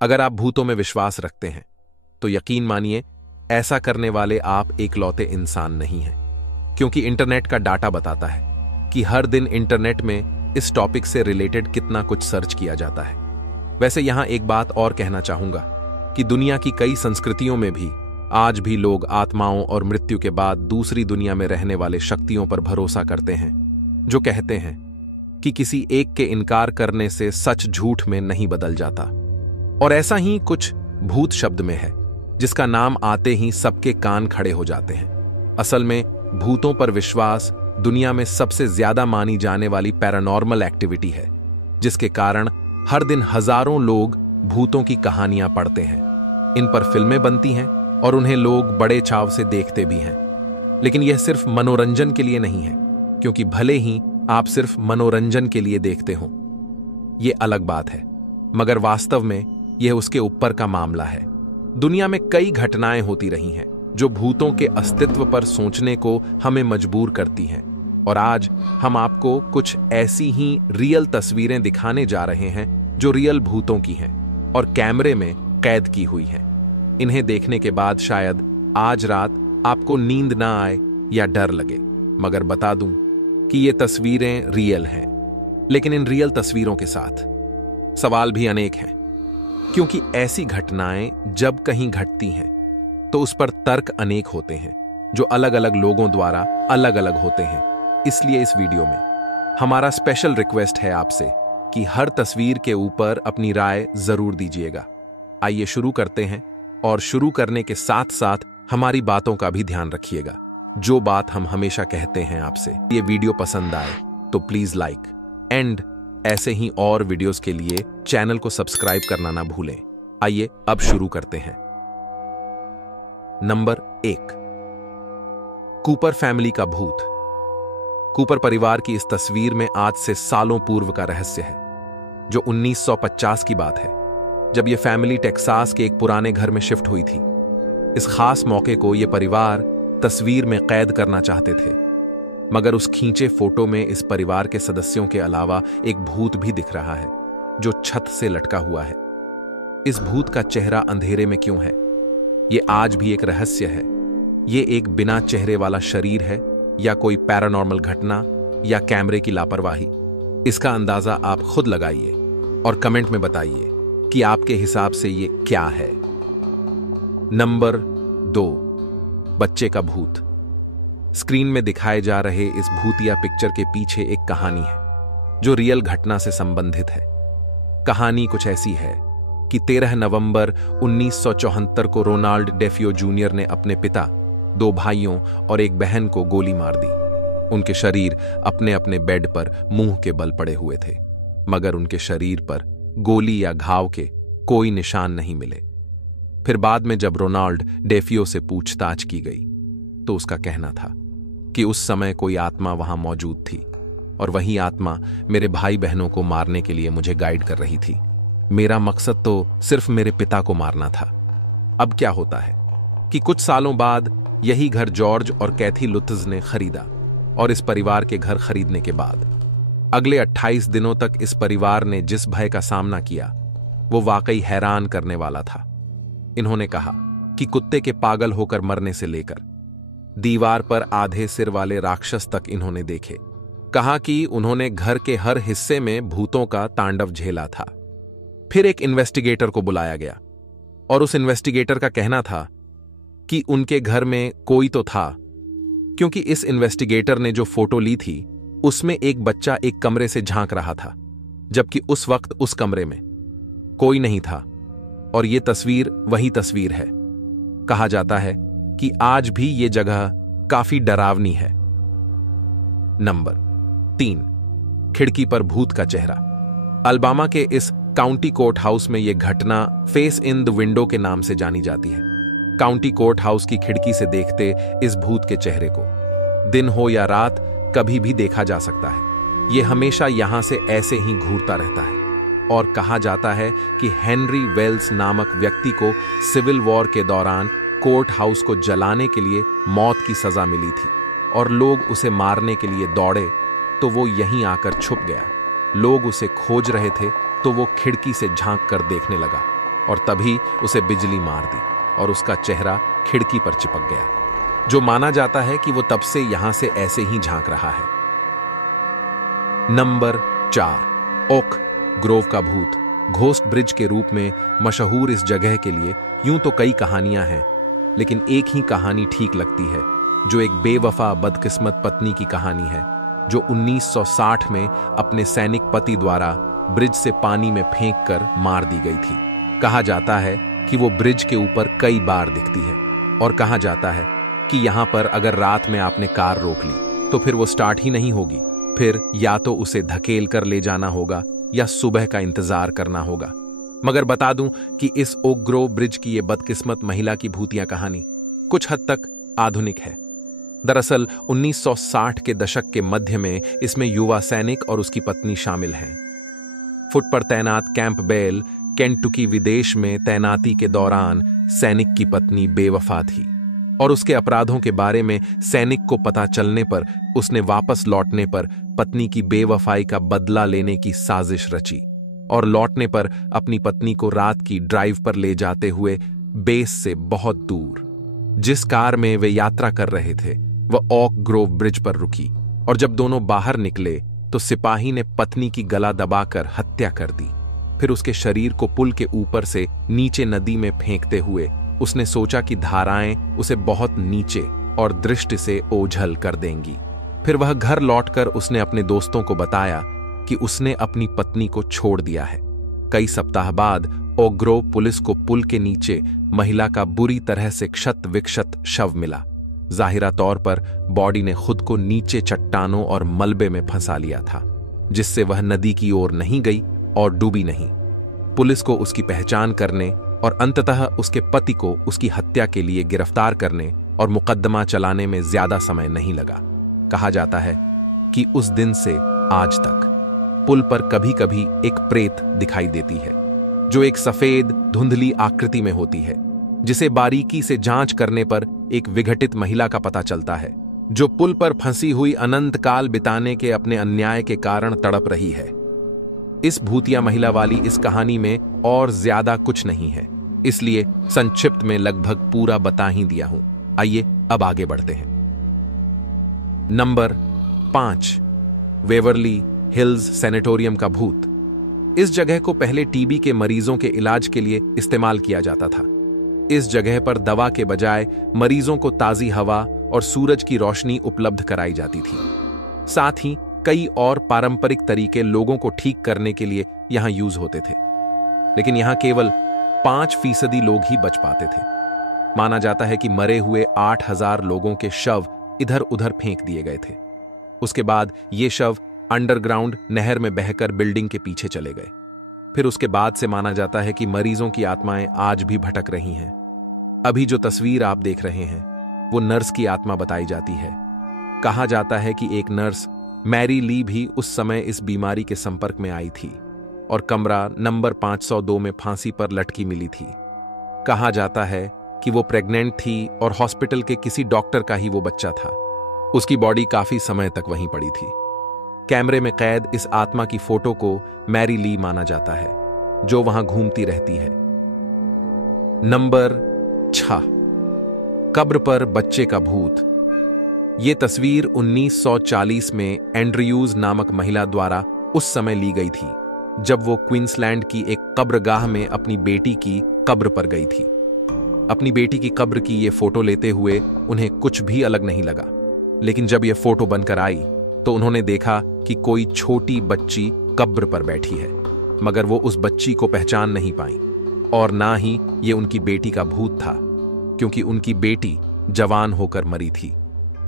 अगर आप भूतों में विश्वास रखते हैं तो यकीन मानिए ऐसा करने वाले आप एकलौते इंसान नहीं हैं, क्योंकि इंटरनेट का डाटा बताता है कि हर दिन इंटरनेट में इस टॉपिक से रिलेटेड कितना कुछ सर्च किया जाता है। वैसे यहां एक बात और कहना चाहूंगा कि दुनिया की कई संस्कृतियों में भी आज भी लोग आत्माओं और मृत्यु के बाद दूसरी दुनिया में रहने वाले शक्तियों पर भरोसा करते हैं, जो कहते हैं कि किसी एक के इनकार करने से सच झूठ में नहीं बदल जाता। और ऐसा ही कुछ भूत शब्द में है, जिसका नाम आते ही सबके कान खड़े हो जाते हैं। असल में भूतों पर विश्वास दुनिया में सबसे ज्यादा मानी जाने वाली पैरानॉर्मल एक्टिविटी है, जिसके कारण हर दिन हजारों लोग भूतों की कहानियां पढ़ते हैं। इन पर फिल्में बनती हैं और उन्हें लोग बड़े चाव से देखते भी हैं। लेकिन यह सिर्फ मनोरंजन के लिए नहीं है, क्योंकि भले ही आप सिर्फ मनोरंजन के लिए देखते हो, यह अलग बात है, मगर वास्तव में यह उसके ऊपर का मामला है। दुनिया में कई घटनाएं होती रही हैं जो भूतों के अस्तित्व पर सोचने को हमें मजबूर करती हैं, और आज हम आपको कुछ ऐसी ही रियल तस्वीरें दिखाने जा रहे हैं जो रियल भूतों की हैं और कैमरे में कैद की हुई हैं। इन्हें देखने के बाद शायद आज रात आपको नींद ना आए या डर लगे, मगर बता दूं कि ये तस्वीरें रियल हैं। लेकिन इन रियल तस्वीरों के साथ सवाल भी अनेक हैं, क्योंकि ऐसी घटनाएं जब कहीं घटती हैं तो उस पर तर्क अनेक होते हैं, जो अलग अलग लोगों द्वारा अलग अलग होते हैं। इसलिए इस वीडियो में हमारा स्पेशल रिक्वेस्ट है आपसे कि हर तस्वीर के ऊपर अपनी राय जरूर दीजिएगा। आइए शुरू करते हैं, और शुरू करने के साथ साथ हमारी बातों का भी ध्यान रखिएगा। जो बात हम हमेशा कहते हैं आपसे, ये वीडियो पसंद आए तो प्लीज लाइक एंड ऐसे ही और वीडियोस के लिए चैनल को सब्सक्राइब करना ना भूलें। आइए अब शुरू करते हैं। नंबर 1, कूपर फैमिली का भूत। कूपर परिवार की इस तस्वीर में आज से सालों पूर्व का रहस्य है, जो 1950 की बात है, जब यह फैमिली टेक्सास के एक पुराने घर में शिफ्ट हुई थी। इस खास मौके को यह परिवार तस्वीर में कैद करना चाहते थे, मगर उस खींचे फोटो में इस परिवार के सदस्यों के अलावा एक भूत भी दिख रहा है, जो छत से लटका हुआ है। इस भूत का चेहरा अंधेरे में क्यों है, यह आज भी एक रहस्य है। यह एक बिना चेहरे वाला शरीर है, या कोई पैरानॉर्मल घटना, या कैमरे की लापरवाही? इसका अंदाजा आप खुद लगाइए और कमेंट में बताइए कि आपके हिसाब से ये क्या है। नंबर 2, बच्चे का भूत। स्क्रीन में दिखाए जा रहे इस भूतिया पिक्चर के पीछे एक कहानी है जो रियल घटना से संबंधित है। कहानी कुछ ऐसी है कि 13 नवंबर 1974 को रोनाल्ड डेफियो जूनियर ने अपने पिता, 2 भाइयों और एक बहन को गोली मार दी। उनके शरीर अपने अपने बेड पर मुंह के बल पड़े हुए थे, मगर उनके शरीर पर गोली या घाव के कोई निशान नहीं मिले। फिर बाद में जब रोनाल्ड डेफियो से पूछताछ की गई तो उसका कहना था कि उस समय कोई आत्मा वहां मौजूद थी, और वही आत्मा मेरे भाई बहनों को मारने के लिए मुझे गाइड कर रही थी। मेरा मकसद तो सिर्फ मेरे पिता को मारना था। अब क्या होता है कि कुछ सालों बाद यही घर जॉर्ज और कैथी लुथ्ज ने खरीदा, और इस परिवार के घर खरीदने के बाद अगले 28 दिनों तक इस परिवार ने जिस भय का सामना किया वो वाकई हैरान करने वाला था। इन्होंने कहा कि कुत्ते के पागल होकर मरने से लेकर दीवार पर आधे सिर वाले राक्षस तक इन्होंने देखे। कहा कि उन्होंने घर के हर हिस्से में भूतों का तांडव झेला था। फिर एक इन्वेस्टिगेटर को बुलाया गया, और उस इन्वेस्टिगेटर का कहना था कि उनके घर में कोई तो था, क्योंकि इस इन्वेस्टिगेटर ने जो फोटो ली थी उसमें एक बच्चा एक कमरे से झांक रहा था, जबकि उस वक्त उस कमरे में कोई नहीं था, और यह तस्वीर वही तस्वीर है। कहा जाता है कि आज भी यह जगह काफी डरावनी है। नंबर 3, खिड़की पर भूत का चेहरा। अल्बामा के इस काउंटी कोर्ट हाउस में यह घटना फेस इन द विंडो के नाम से जानी जाती है। काउंटी कोर्ट हाउस की खिड़की से देखते इस भूत के चेहरे को दिन हो या रात कभी भी देखा जा सकता है। यह हमेशा यहां से ऐसे ही घूरता रहता है, और कहा जाता है कि हेनरी वेल्स नामक व्यक्ति को सिविल वॉर के दौरान कोर्ट हाउस को जलाने के लिए मौत की सजा मिली थी, और लोग उसे मारने के लिए दौड़े तो वो यहीं आकर छुप गया। लोग उसे खोज रहे थे तो वो खिड़की से झांक कर देखने लगा, और तभी उसे बिजली मार दी और उसका चेहरा खिड़की पर चिपक गया, जो माना जाता है कि वो तब से यहां से ऐसे ही झांक रहा है। नंबर 4, ओक ग्रोव का भूत। घोस्ट ब्रिज के रूप में मशहूर इस जगह के लिए यूं तो कई कहानियां हैं, लेकिन एक ही कहानी ठीक लगती है, जो एक बेवफा बदकिस्मत पत्नी की कहानी है, जो 1960 में अपने सैनिक पति द्वारा ब्रिज से पानी में फेंक कर मार दी गई थी। कहा जाता है कि वो ब्रिज के ऊपर कई बार दिखती है, और कहा जाता है कि यहां पर अगर रात में आपने कार रोक ली तो फिर वो स्टार्ट ही नहीं होगी, फिर या तो उसे धकेल कर ले जाना होगा या सुबह का इंतजार करना होगा। मगर बता दूं कि इस ओक ग्रोव ब्रिज की ये बदकिस्मत महिला की भूतिया कहानी कुछ हद तक आधुनिक है। दरअसल 1960 के दशक के मध्य में इसमें युवा सैनिक और उसकी पत्नी शामिल हैं। फुट पर तैनात कैंपबेल केंटुकी विदेश में तैनाती के दौरान सैनिक की पत्नी बेवफा थी, और उसके अपराधों के बारे में सैनिक को पता चलने पर उसने वापस लौटने पर पत्नी की बेवफाई का बदला लेने की साजिश रची, और लौटने पर अपनी पत्नी को रात की ड्राइव पर ले जाते हुए बेस से बहुत दूर जिस कार में वे यात्रा कर रहे थे वह ओक ग्रोव ब्रिज पर रुकी, और जब दोनों बाहर निकले तो सिपाही ने पत्नी की गला दबाकर हत्या कर दी। फिर उसके शरीर को पुल के ऊपर से नीचे नदी में फेंकते हुए उसने सोचा कि धाराएं उसे बहुत नीचे और दृष्टि से ओझल कर देंगी। फिर वह घर लौटकर उसने अपने दोस्तों को बताया कि उसने अपनी पत्नी को छोड़ दिया है। कई सप्ताह बाद ओक ग्रोव पुलिस को पुल के नीचे महिला का बुरी तरह से क्षत विक्षत शव मिला। जाहिरा तौर पर बॉडी ने खुद को नीचे चट्टानों और मलबे में फंसा लिया था, जिससे वह नदी की ओर नहीं गई और डूबी नहीं। पुलिस को उसकी पहचान करने और अंततः उसके पति को उसकी हत्या के लिए गिरफ्तार करने और मुकदमा चलाने में ज्यादा समय नहीं लगा। कहा जाता है कि उस दिन से आज तक पुल पर कभी कभी एक प्रेत दिखाई देती है, जो एक सफेद धुंधली आकृति में होती है, जिसे बारीकी से जांच करने पर एक विघटित महिला का पता चलता है, जो पुल पर फंसी हुई अनंत काल बिताने के अपने अन्याय के कारण तड़प रही है। इस भूतिया महिला वाली इस कहानी में और ज्यादा कुछ नहीं है, इसलिए संक्षिप्त में लगभग पूरा बता ही दिया हूं। आइए अब आगे बढ़ते हैं। नंबर 5, वेवरली हिल्स सैनिटोरियम का भूत। इस जगह को पहले टीबी के मरीजों के इलाज के लिए इस्तेमाल किया जाता था। इस जगह पर दवा के बजाय मरीजों को ताजी हवा और सूरज की रोशनी उपलब्ध कराई जाती थी। साथ ही कई और पारंपरिक तरीके लोगों को ठीक करने के लिए यहां यूज होते थे, लेकिन यहां केवल 5% लोग ही बच पाते थे। माना जाता है कि मरे हुए 8000 लोगों के शव इधर उधर फेंक दिए गए थे। उसके बाद ये शव अंडरग्राउंड नहर में बहकर बिल्डिंग के पीछे चले गए। फिर उसके बाद से माना जाता है कि मरीजों की आत्माएं आज भी भटक रही हैं। अभी जो तस्वीर आप देख रहे हैं वो नर्स की आत्मा बताई जाती है। कहा जाता है कि एक नर्स मैरी ली भी उस समय इस बीमारी के संपर्क में आई थी और कमरा नंबर 502 में फांसी पर लटकी मिली थी। कहा जाता है कि वो प्रेग्नेंट थी और हॉस्पिटल के किसी डॉक्टर का ही वो बच्चा था। उसकी बॉडी काफी समय तक वहीं पड़ी थी। कैमरे में कैद इस आत्मा की फोटो को मैरी ली माना जाता है, जो वहां घूमती रहती है। नंबर 6, कब्र पर बच्चे का भूत। यह तस्वीर 1940 में एंड्रयूज नामक महिला द्वारा उस समय ली गई थी जब वो क्वींसलैंड की एक कब्रगाह में अपनी बेटी की कब्र पर गई थी। अपनी बेटी की कब्र की ये फोटो लेते हुए उन्हें कुछ भी अलग नहीं लगा, लेकिन जब यह फोटो बनकर आई तो उन्होंने देखा कि कोई छोटी बच्ची कब्र पर बैठी है, मगर वो उस बच्ची को पहचान नहीं पाई और ना ही ये उनकी बेटी का भूत था, क्योंकि उनकी बेटी जवान होकर मरी थी।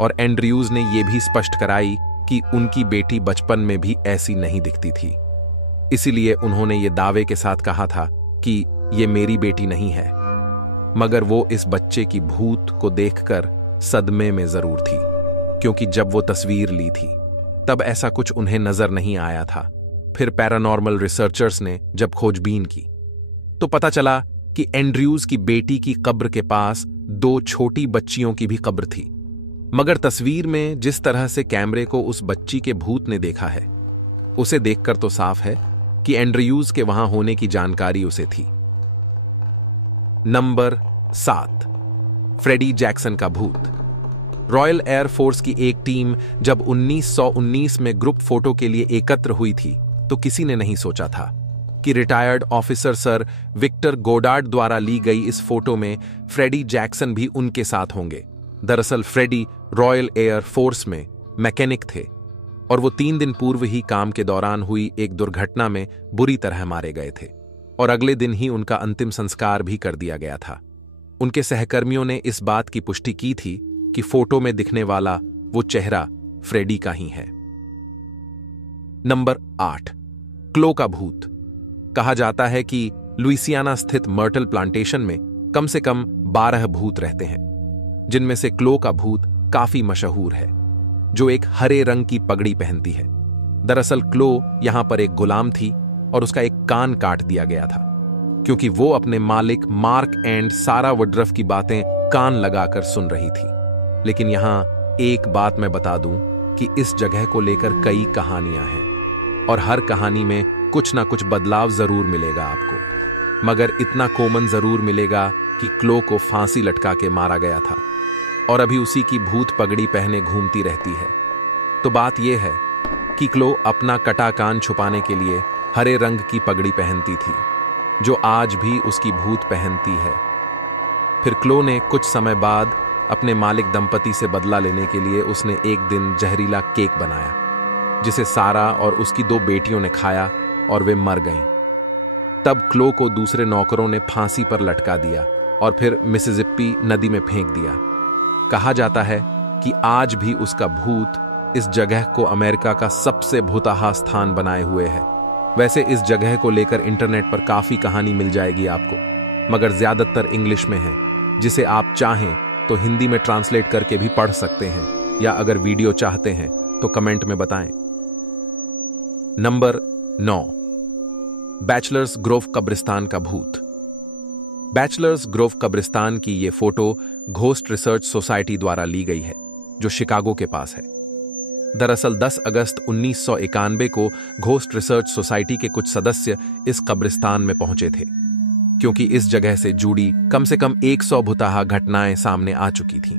और एंड्रयूज ने यह भी स्पष्ट कराई कि उनकी बेटी बचपन में भी ऐसी नहीं दिखती थी। इसीलिए उन्होंने ये दावे के साथ कहा था कि ये मेरी बेटी नहीं है, मगर वो इस बच्चे की भूत को देखकर सदमे में जरूर थी, क्योंकि जब वो तस्वीर ली थी तब ऐसा कुछ उन्हें नजर नहीं आया था। फिर पैरानॉर्मल रिसर्चर्स ने जब खोजबीन की तो पता चला कि एंड्रयूज की बेटी की कब्र के पास 2 छोटी बच्चियों की भी कब्र थी, मगर तस्वीर में जिस तरह से कैमरे को उस बच्ची के भूत ने देखा है, उसे देखकर तो साफ है कि एंड्रयूज के वहां होने की जानकारी उसे थी। नंबर 7, फ्रेडी जैक्सन का भूत। रॉयल एयर फोर्स की एक टीम जब 1919 में ग्रुप फोटो के लिए एकत्र हुई थी तो किसी ने नहीं सोचा था कि retired officer sir Victor Goddard द्वारा ली गई इस फोटो में फ्रेडी जैक्सन भी उनके साथ होंगे। दरअसल फ्रेडी रॉयल एयर फोर्स में मैकेनिक थे और वो 3 दिन पूर्व ही काम के दौरान हुई एक दुर्घटना में बुरी तरह मारे गए थे और अगले दिन ही उनका अंतिम संस्कार भी कर दिया गया था। उनके सहकर्मियों ने इस बात की पुष्टि की थी कि फोटो में दिखने वाला वो चेहरा फ्रेडी का ही है। नंबर 8, क्लो का भूत। कहा जाता है कि लुइसियाना स्थित मर्टल प्लांटेशन में कम से कम 12 भूत रहते हैं, जिनमें से क्लो का भूत काफी मशहूर है, जो एक हरे रंग की पगड़ी पहनती है। दरअसल क्लो यहां पर एक गुलाम थी और उसका एक कान काट दिया गया था क्योंकि वो अपने मालिक मार्क एंड सारा वुडरफ की बातें कान लगाकर सुन रही थी। लेकिन यहां एक बात मैं बता दूं कि इस जगह को लेकर कई कहानियां हैं और हर कहानी में कुछ ना कुछ बदलाव जरूर मिलेगा आपको, मगर इतना कॉमन जरूर मिलेगा कि क्लो को फांसी लटका के मारा गया था और अभी उसी की भूत पगड़ी पहने घूमती रहती है। तो बात यह है कि क्लो अपना कटा कान छुपाने के लिए हरे रंग की पगड़ी पहनती थी, जो आज भी उसकी भूत पहनती है। फिर क्लो ने कुछ समय बाद अपने मालिक दंपति से बदला लेने के लिए उसने एक दिन जहरीला केक बनाया, जिसे सारा और उसकी 2 बेटियों ने खाया और वे मर गईं। तब क्लो को दूसरे नौकरों ने फांसी पर लटका दिया और फिर मिसिसिपी नदी में फेंक दिया। कहा जाता है कि आज भी उसका भूत इस जगह को अमेरिका का सबसे भूताहा स्थान बनाए हुए है। वैसे इस जगह को लेकर इंटरनेट पर काफी कहानी मिल जाएगी आपको, मगर ज्यादातर इंग्लिश में है, जिसे आप चाहें तो हिंदी में ट्रांसलेट करके भी पढ़ सकते हैं, या अगर वीडियो चाहते हैं तो कमेंट में बताएं। नंबर 9, बैचलर्स ग्रोव कब्रिस्तान का भूत। बैचलर्स ग्रोव कब्रिस्तान की यह फोटो घोस्ट रिसर्च सोसाइटी द्वारा ली गई है, जो शिकागो के पास है। दरअसल 10 अगस्त 1991 को घोस्ट रिसर्च सोसाइटी के कुछ सदस्य इस कब्रिस्तान में पहुंचे थे, क्योंकि इस जगह से जुड़ी कम से कम 100 भुताहा घटनाएं सामने आ चुकी थीं।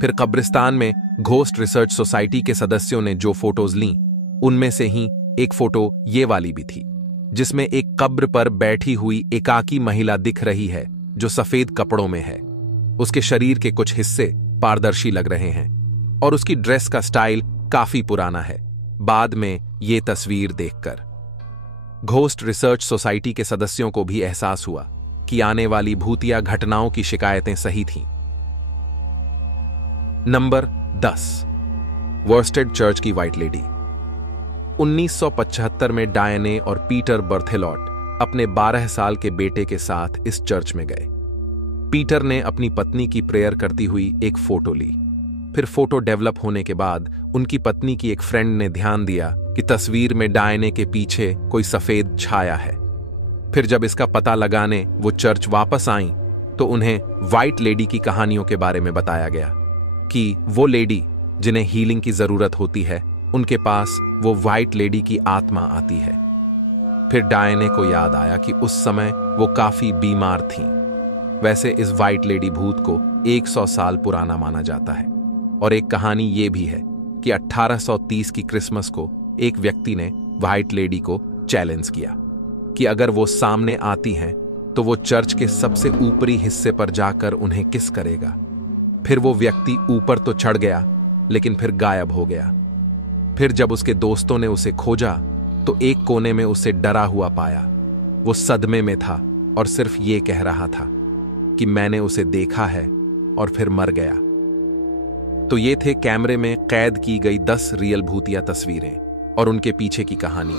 फिर कब्रिस्तान में घोस्ट रिसर्च सोसाइटी के सदस्यों ने जो फोटोज लीं, उनमें से ही एक फोटो ये वाली भी थी, जिसमें एक कब्र पर बैठी हुई एकाकी महिला दिख रही है जो सफेद कपड़ों में है। उसके शरीर के कुछ हिस्से पारदर्शी लग रहे हैं और उसकी ड्रेस का स्टाइल काफी पुराना है। बाद में ये तस्वीर देखकर घोस्ट रिसर्च सोसाइटी के सदस्यों को भी एहसास हुआ कि आने वाली भूतिया घटनाओं की शिकायतें सही थीं। नंबर 10, वर्स्टेड चर्च की व्हाइट लेडी। 1975 में डायने और पीटर बर्थेलॉट अपने 12 साल के बेटे के साथ इस चर्च में गए। पीटर ने अपनी पत्नी की प्रेयर करती हुई एक फोटो ली। फिर फोटो डेवलप होने के बाद उनकी पत्नी की एक फ्रेंड ने ध्यान दिया कि तस्वीर में डायने के पीछे कोई सफेद छाया है। फिर जब इसका पता लगाने वो चर्च वापस आईं, तो उन्हें व्हाइट लेडी की कहानियों के बारे में बताया गया कि वो लेडी जिन्हें हीलिंग की जरूरत होती है, उनके पास वो व्हाइट लेडी की आत्मा आती है। फिर डायने को याद आया कि उस समय वो काफी बीमार थीं। वैसे इस व्हाइट लेडी भूत को 100 साल पुराना माना जाता है और एक कहानी ये भी है कि 1830 की क्रिसमस को एक व्यक्ति ने व्हाइट लेडी को चैलेंज किया कि अगर वो सामने आती हैं तो वो चर्च के सबसे ऊपरी हिस्से पर जाकर उन्हें किस करेगा। फिर वो व्यक्ति ऊपर तो चढ़ गया, लेकिन फिर गायब हो गया। फिर जब उसके दोस्तों ने उसे खोजा तो एक कोने में उसे डरा हुआ पाया। वो सदमे में था और सिर्फ ये कह रहा था कि मैंने उसे देखा है और फिर मर गया। तो ये थे कैमरे में कैद की गई 10 रियल भूतिया तस्वीरें और उनके पीछे की कहानी।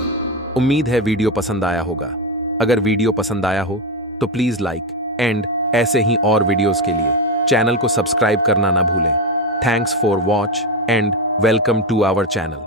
उम्मीद है वीडियो पसंद आया होगा। अगर वीडियो पसंद आया हो तो प्लीज लाइक एंड ऐसे ही और वीडियोस के लिए चैनल को सब्सक्राइब करना ना भूलें। Thanks for watch and welcome to our channel.